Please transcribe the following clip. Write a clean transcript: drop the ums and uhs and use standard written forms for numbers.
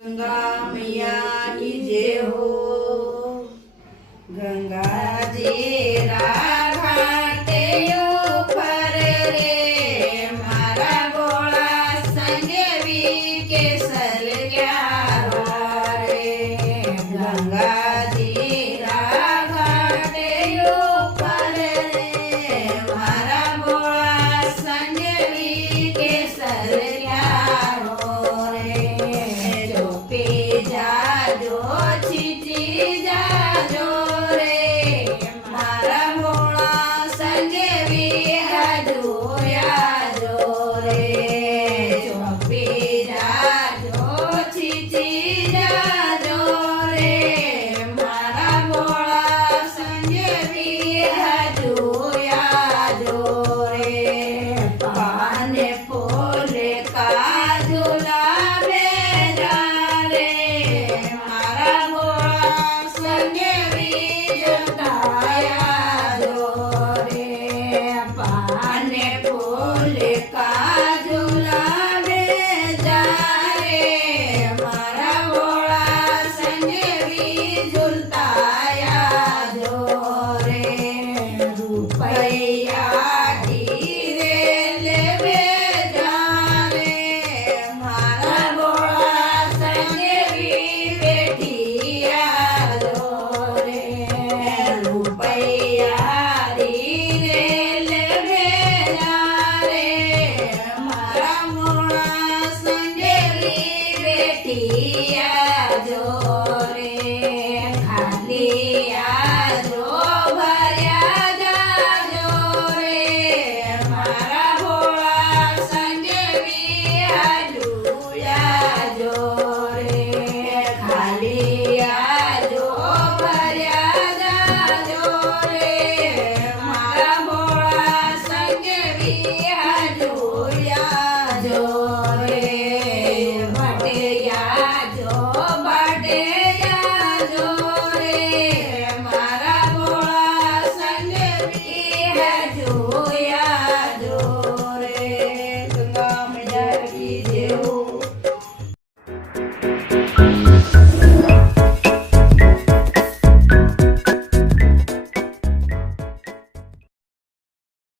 गंगा मैया की जय हो। गंगा जी घाटे ऊपर रे मारा गोळा संगवी केसर क्या रे। गंगा जी घाटे ऊपर रे मारा गोळा संगवी केसर क्या रे। जोपी जाजो छिटी जाजो रे मारा मोळा संगवी हजोया जो रे। जोपी जाजो छिटी जाजो रे मारा मोळा संगवी हजोया जो रे। पाने